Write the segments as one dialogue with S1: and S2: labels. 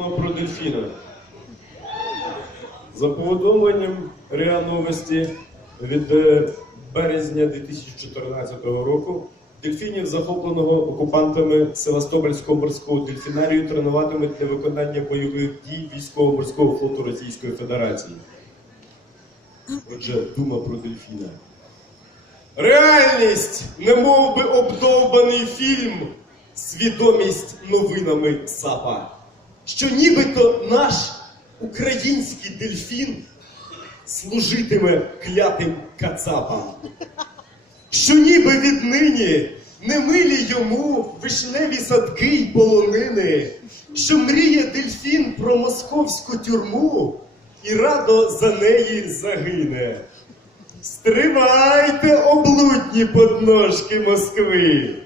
S1: думав про дельфіна. За повідомленням РИА Новості від е, березня 2014 року, дельфінів, захопленого окупантами Севастопольського морського дельфінарію, тренуватимуть для виконання бойових дій військово-морського флоту Російської Федерації. Отже, дума про дельфіна. Реальність, немов би обдовбаний фільм, свідомість новинами САПа. Що нібито наш український дельфін служитиме клятим кацапам. Що ніби віднині немилі йому вишневі садки й полонини, що мріє дельфін про московську тюрму і радо за неї загине. Стривайте, облудні подножки Москви,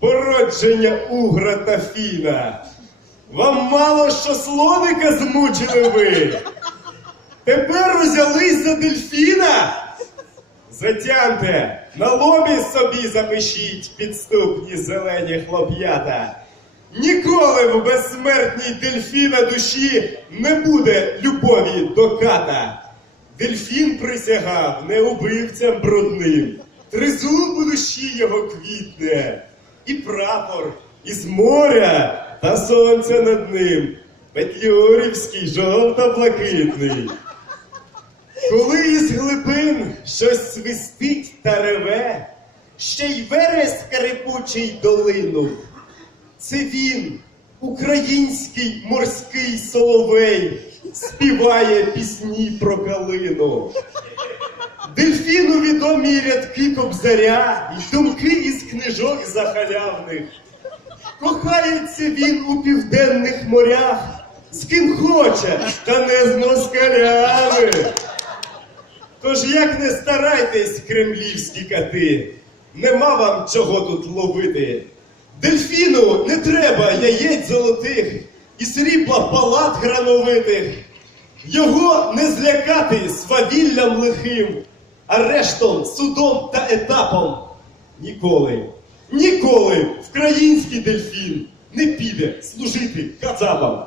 S1: породження Угра та Фіна. Вам мало що слоника змучили ви. Тепер узялись за дельфіна. Затяньте, на лобі собі запишіть підступні зелені хлоп'ята. Ніколи в безсмертній дельфіна душі не буде любові до ката. Дельфін присягав не убивцям брудним, тризуб у душі його квітне, і прапор із моря та сонця над ним, Петлюрівський жовто-блакитний. Коли із глибин щось свистить та реве, ще й верес скрипучий долинув. Це він, український морський соловей, співає пісні про калину. Дельфіну відомі рядки кобзаря й думки із книжок захалявних. Кохається він у південних морях, з ким хоче, та не з москалями. Тож як не старайтесь, кремлівські кати, нема вам чого тут ловити. Дельфіну не треба яєць золотих і срібла палат грановитих. Його не злякати свавіллям лихим, арештом, судом та етапом. Ніколи, ніколи український дельфін не піде служити кацапам.